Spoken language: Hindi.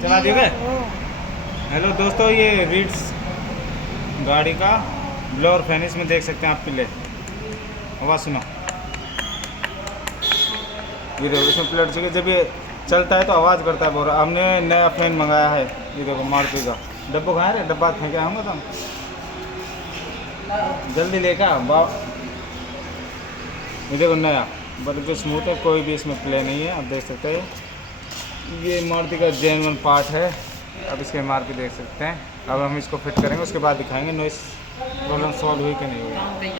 चला दिए गए। हेलो दोस्तों, ये रीड्स गाड़ी का ब्लोअर फैन, इसमें देख सकते हैं आप पिले। आवाज़ सुनो, ये देखो इसमें प्लेट चाहिए। जब ये चलता है तो आवाज़ करता है बोरा। हमने नया फैन मंगाया है, ये देखो मारुति का। डब्बो खाए रे, डब्बा फेंके आऊँगा तुम जल्दी लेकर ये देखो नया, बल्कि स्मूथ है, कोई भी इसमें प्ले नहीं है। आप देख सकते हैं ये मारुति का जेन्युइन पार्ट है। अब इसके MRP देख सकते हैं। अब हम इसको फिट करेंगे, उसके बाद दिखाएंगे नॉइस प्रॉब्लम सॉल्व हुई कि नहीं हुई।